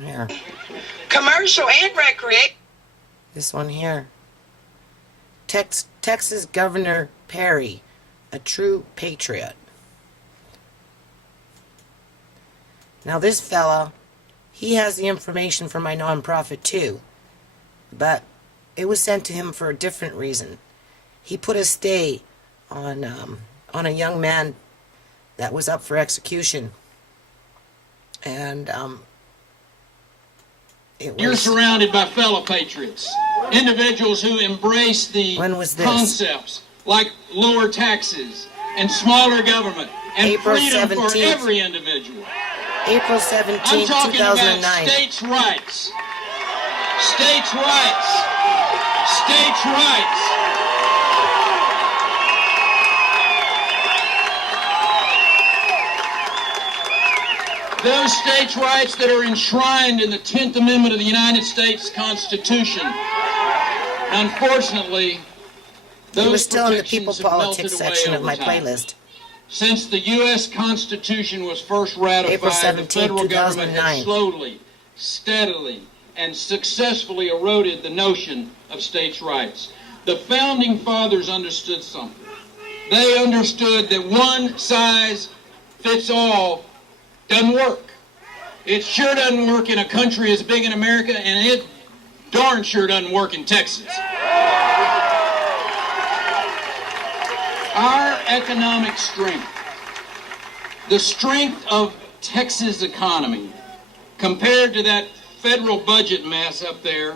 Here. Commercial and recreation. This one here. Texas Governor Perry, a true patriot. Now this fella, he has the information for my nonprofit too, but it was sent to him for a different reason. He put a stay on a young man that was up for execution, and you're surrounded by fellow patriots, individuals who embrace the concepts like lower taxes and smaller government and April freedom 17th. for every individual. April 17th, I'm talking 2009. about states' rights. States' rights. States' rights. Those states' rights that are enshrined in the 10th Amendment of the United States Constitution. Unfortunately, those It was still in the protections people have politics melted away section of over my time. playlist. Since the U.S. Constitution was first ratified, April the 17, federal government 2009. has slowly, steadily, and successfully eroded the notion of states' rights. The Founding Fathers understood something. They understood that one size fits all doesn't work. It sure doesn't work in a country as big as America, and it darn sure doesn't work in Texas. Our economic strength, the strength of Texas' economy, compared to that federal budget mess up there,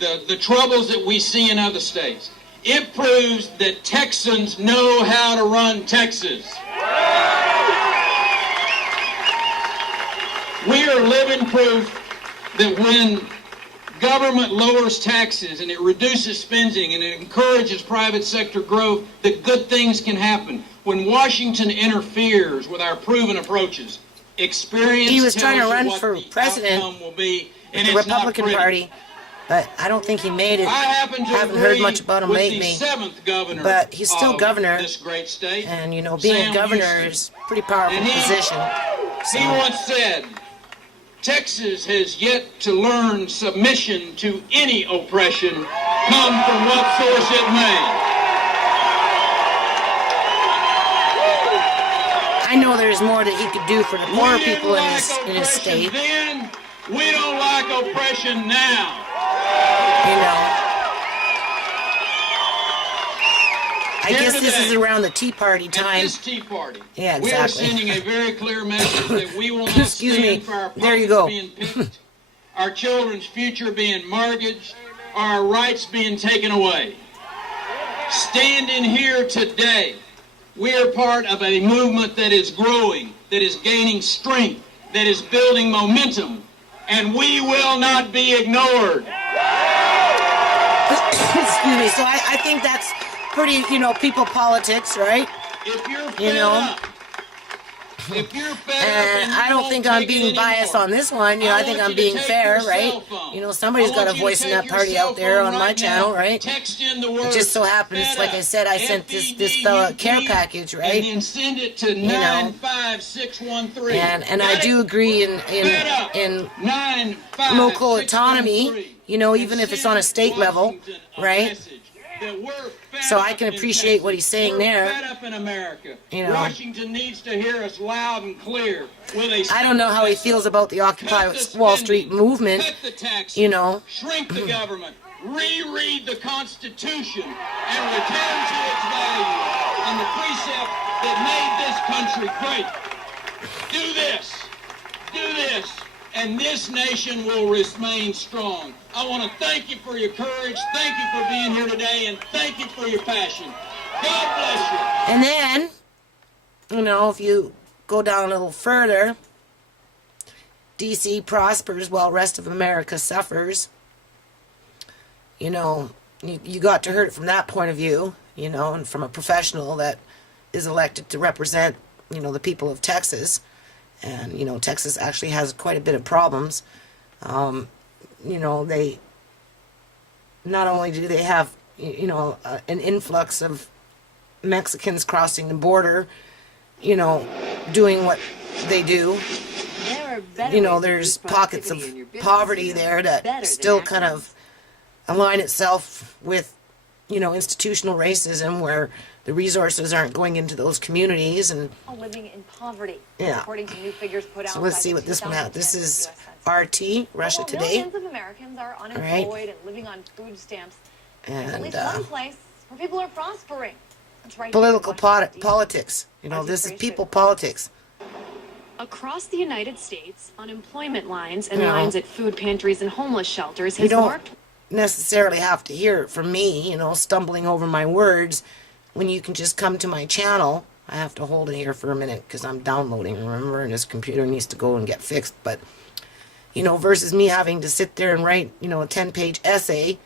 the troubles that we see in other states, it proves that Texans know how to run Texas. We are living proof that when government lowers taxes and it reduces spending and it encourages private sector growth, that good things can happen. When Washington interferes with our proven approaches, experience He was trying to tells you run what for the president outcome will be, and the it's not Republican pretty. Party, but I don't think he made it. I happen to Haven't agree heard much about him with lately, the seventh governor but he's still of governor, this great state, and you know, being Sam a governor Houston. is a pretty powerful And he- position. He once said, Texas has yet to learn submission to any oppression, come from what source it may. I know there's more that he could do for the poorer We didn't people in like his oppression state. then, we don't like oppression now. You know, I Here guess this is today, around the Tea Party At time. this Tea Party, Yeah, we are exactly. sending a very clear message that we will not Excuse stand me. for our There you pockets go. being picked, our children's future being mortgaged, or our rights being taken away. Standing here today, we are part of a movement that is growing, that is gaining strength, that is building momentum, and we will not be ignored. Excuse me. So I think that's pretty, you know, people politics, right? If you're fed You know. up, if you're fed up And and I don't think I'm being biased on this one. You know, I think I'm being fair, right? You know, somebody's got a voice in that party out there on my channel, right? Text in the word It just so happens, like I said, I sent this fella a care package, and right? then send it to know. 95613. And I do agree in local autonomy, you know, even if it's on a state level, right? So I can appreciate what he's saying there. Fed up in America. You know. Washington needs to hear us loud and clear. With a I don't know how he feels about the Occupy Wall Street movement, cut the taxes, you know. shrink the government, reread the Constitution, and return to its values and the precepts that made this country great. Do this, and this nation will remain strong. I want to thank you for your courage, thank you for being here today, and thank you for your passion. God bless you. And then, you know, if you go down a little further, DC prospers while rest of America suffers. You know, you got to hear it from that point of view, you know, and from a professional that is elected to represent, you know, the people of Texas. And, you know, Texas actually has quite a bit of problems. You know, they, not only do they have, you know, an influx of Mexicans crossing the border, you know, doing what they do, are better you know, ways to there's boost pockets of productivity in your business, poverty you know, there better that than still kind acronyms. of align itself with, you know, institutional racism where the resources aren't going into those communities. And living in poverty, yeah, according to new figures put out so let's by see the what this one has. 2010 This is US Census. RT, Russia While Today. millions of Americans are unemployed and living on food stamps, there's at And least one place where people are prospering. That's right. political here in Washington, D.C. politics. You know, RT this is Trace people Food. politics. Across the United States, unemployment lines and You know, lines at food pantries and homeless shelters You has don't marked necessarily have to hear it from me, you know, stumbling over my words, when you can just come to my channel. I have to hold it here for a minute because I'm downloading, remember, and this computer needs to go and get fixed. But, you know, versus me having to sit there and write, you know, a 10-page essay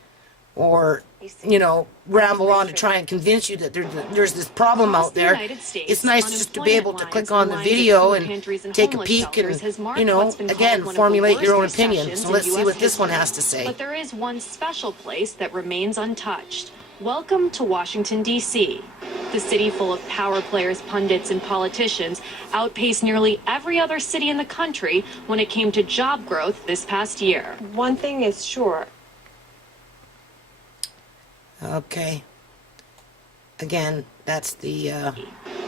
or, you know, ramble on to try and convince you that there's this problem Across out the there. United States, It's nice just to be able to unemployment click lines on the and lines at video food and pantries and take a homeless peek shelters has and, marked you know, what's been again, called one of the formulate your own worst opinion. recessions So in let's see US what this one history. has to say. But there is one special place that remains untouched. Welcome to Washington, D.C. The city full of power players, pundits, and politicians outpaced nearly every other city in the country when it came to job growth this past year. One thing is sure. Okay. Again, that's the,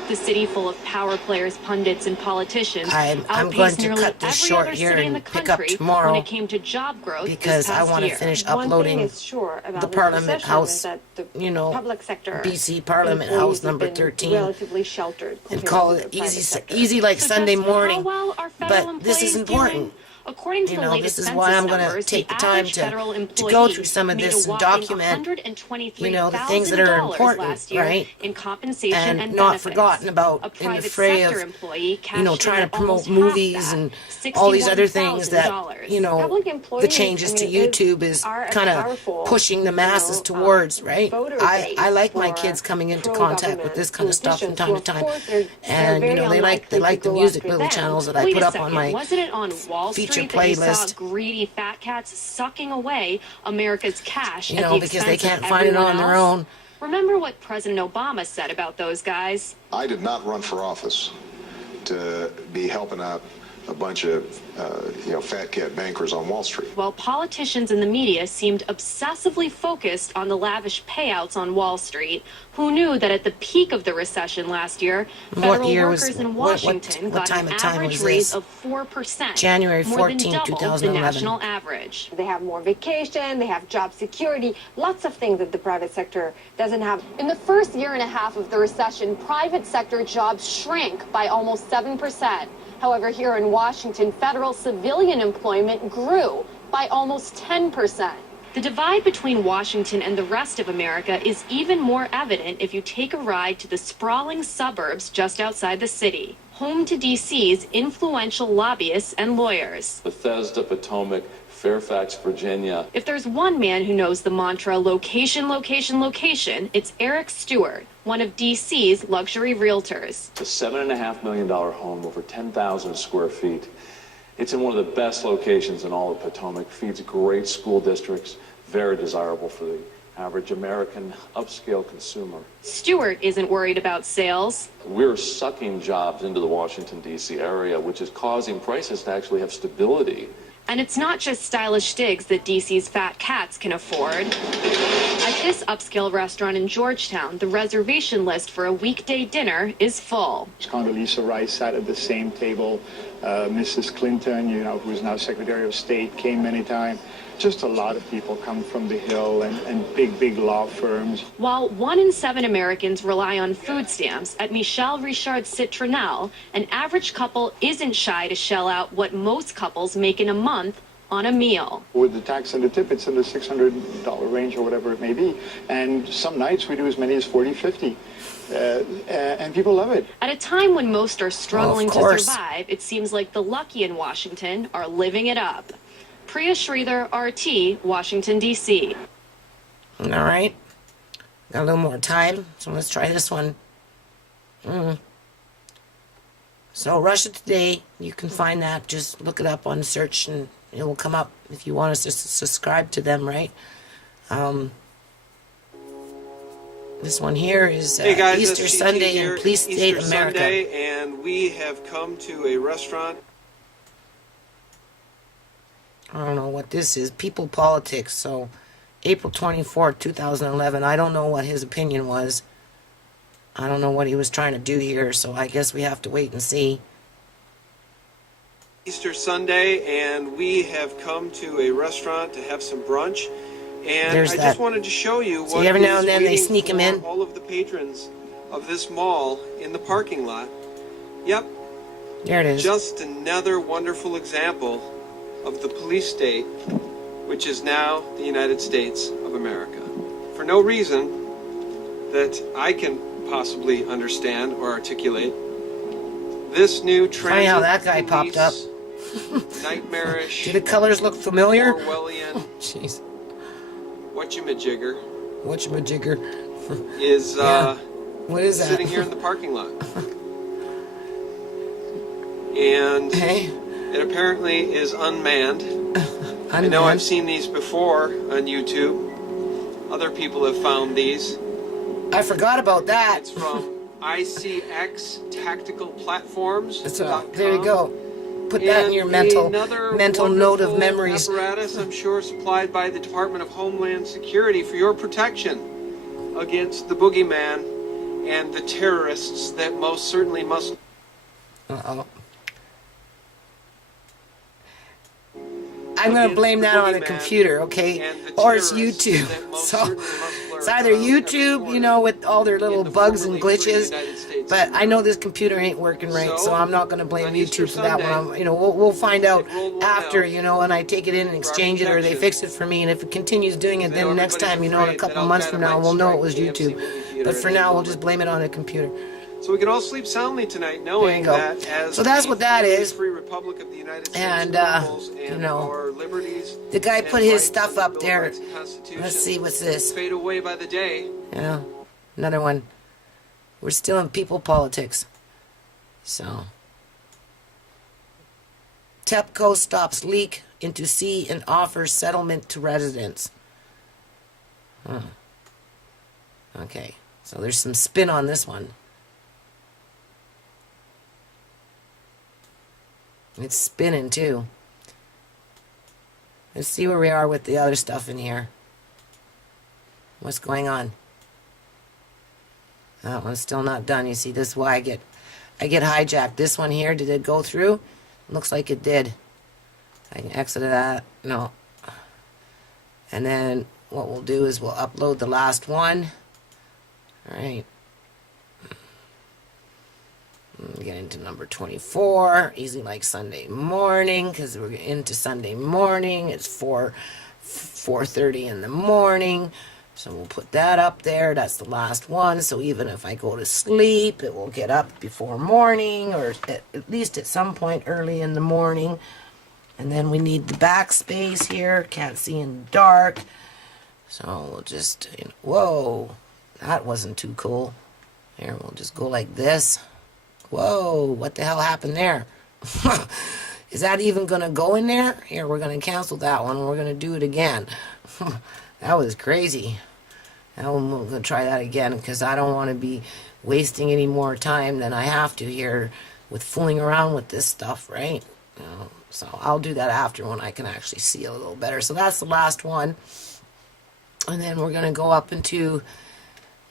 The city full of power players, pundits, and politicians I'm going outpaced to nearly cut this every short other here city in and the pick up country tomorrow when it came to job growth because this I past want to year. finish One uploading thing is sure about the this Parliament recession House, is that the you know, public sector BC Parliament employees House have number been 13, relatively sheltered and compared call to it the private easy, sector. easy like So Sunday just morning. how well are federal But this is employees important. doing? According to You the know, latest this is census why I'm going to numbers, take the the time average federal to employee go through some of made this a and whopping document, you know, the things that are $123,000 important, last year right? in compensation And and not benefits. forgotten about A in the private fray sector of, employee you know, cashed trying in to at promote almost half movies that, and all these other things that, $61,000. you know, Public the employees, changes I to mean, YouTube is are a kind of powerful, pushing the masses you know, towards, right? voter I base like my for kids coming into contact with pro-government this kind of stuff from politicians time who, to of time. course, they're And, you very know, they like unlikely to the go music after little them. channels that I Wait put a up second. on my Wasn't it on Wall feature Street that you saw playlist. greedy fat cats sucking away America's cash You at know, the because they expense can't of find it everyone on their else? own. Remember what President Obama said about those guys? I did not run for office to be helping out a bunch of, fat cat bankers on Wall Street. While politicians and the media seemed obsessively focused on the lavish payouts on Wall Street, who knew that at the peak of the recession last year, federal year was- workers in what Washington what got time an of time average was raise this? of 4%, January more 14, than double the 2011. national average. They have more vacation, they have job security, lots of things that the private sector doesn't have. In the first year and a half of the recession, private sector jobs shrank by almost 7%. However, here in Washington, federal civilian employment grew by almost 10%. The divide between Washington and the rest of America is even more evident if you take a ride to the sprawling suburbs just outside the city, home to D.C.'s influential lobbyists and lawyers. Bethesda, Potomac, Fairfax, Virginia. If there's one man who knows the mantra location, location, location, it's Eric Stewart, one of D.C.'s luxury realtors. A $7.5 million home, over 10,000 square feet. It's in one of the best locations in all of Potomac, feeds great school districts, very desirable for the average American upscale consumer. Stewart isn't worried about sales. We're sucking jobs into the Washington, D.C. area, which is causing prices to actually have stability. And it's not just stylish digs that DC's fat cats can afford. At this upscale restaurant in Georgetown, the reservation list for a weekday dinner is full. Condoleezza Rice sat at the same table. Mrs. Clinton, who is now Secretary of State, came many times. Just a lot of people come from the Hill and big law firms. While 1 in 7 Americans rely on food stamps, at Michel Richard Citronelle, an average couple isn't shy to shell out what most couples make in a month on a meal. With the tax and the tip, it's in the $600 range or whatever it may be. And some nights we do as many as 40, 50. And people love it. At a time when most are struggling Well, of to survive, it seems like the lucky in Washington are living it up. Priya Sridhar, RT, Washington, D.C. All right. Got a little more time, so let's try this one. So Russia Today, you can find that. Just look it up on search and it will come up if you want us to subscribe to them, right? This one here is Hey guys, Easter SGT Sunday here, in Police State Easter America. Sunday, and we have come to a restaurant I don't know what this is. People Politics. So, April 24th, 2011. I don't know what his opinion was. I don't know what he was trying to do here, so I guess we have to wait and see. Easter Sunday, and we have come to a restaurant to have some brunch. And There's I that. just wanted to show you what See, every now is and then they waiting sneak 'em for in. all of the patrons of this mall in the parking lot. Yep, There it is. just another wonderful example of the police state, which is now the United States of America. For no reason that I can possibly understand or articulate, this new Funny how transit that guy popped up. police, nightmarish, Do the colors look familiar? Orwellian, Jeez. whatchamajigger, Whatchamajigger. is Yeah. What is that? sitting here in the parking lot. And Hey, it apparently is unmanned. I know I've seen these before on YouTube. Other people have found these. I forgot about that. It's from ICX Tactical Platforms. So, there you go. Put that in your mental note of memories. Apparatus, I'm sure, supplied by the Department of Homeland Security for your protection against the boogeyman and the terrorists that most certainly must. Uh-oh. I'm going to blame that on the computer, okay? Or it's YouTube. So, it's either YouTube, you know, with all their little bugs and glitches. But I know this computer ain't working right, so I'm not going to blame YouTube for that one. You know, we'll find out after, you know, and I take it in and exchange it, or they fix it for me. And if it continues doing it, then next time, you know, in a couple months from now, we'll know it was YouTube. But for now, we'll just blame it on the computer. So we can all sleep soundly tonight, knowing that as so that's what that is. Free Republic of the United States And you know, our liberties, the guy put his stuff up there. Rights and Constitution Let's see what's this. fade away by the day. Yeah, another one. We're still in people politics. So, TEPCO stops leak into sea and offers settlement to residents. Okay, so there's some spin on this one. It's spinning too. Let's see where we are with the other stuff in here. What's going on? That one's still not done. You see, this is why I get hijacked. This one here, did it go through? Looks like it did. I can exit that. No. And then what we'll do is we'll upload the last one. All right. Get into number 24. Easy like Sunday morning, because we're into Sunday morning. It's 4:30 in the morning. So we'll put that up there. That's the last one. So even if I go to sleep, it will get up before morning, or at least at some point early in the morning. And then we need the backspace here. Can't see in the dark. So we'll just, you know, whoa, that wasn't too cool. Here, we'll just go like this. Whoa, what the hell happened there? Is that even going to go in there? Here, we're going to cancel that one. We're going to do it again. That was crazy. Now we're going to try that again, because I don't want to be wasting any more time than I have to here with fooling around with this stuff, right? You know, so I'll do that after when I can actually see a little better. So that's the last one. And then we're going to go up into,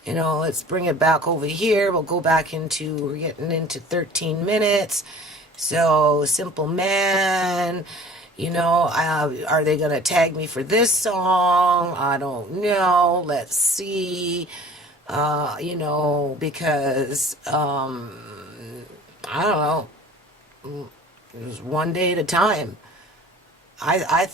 you know, let's bring it back over here. We'll go back into, we're getting into 13 minutes. So, Simple Man, you know, are they going to tag me for this song? I don't know. Let's see. You know, because, I don't know. It was one day at a time. I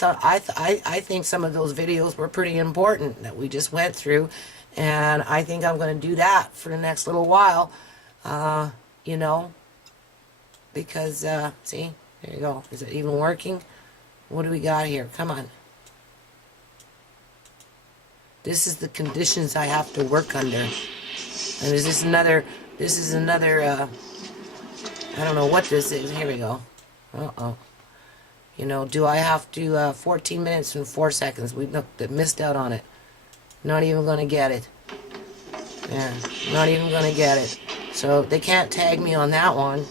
think some of those videos were pretty important that we just went through. And I think I'm going to do that for the next little while, you know, because, see, there you go. Is it even working? What do we got here? Come on. This is the conditions I have to work under. And is this another, I don't know what this is. Here we go. Uh-oh. You know, do I have to, 14 minutes and 4 seconds. We missed out on it. Not even going to get it. Yeah, not even going to get it. So they can't tag me on that one.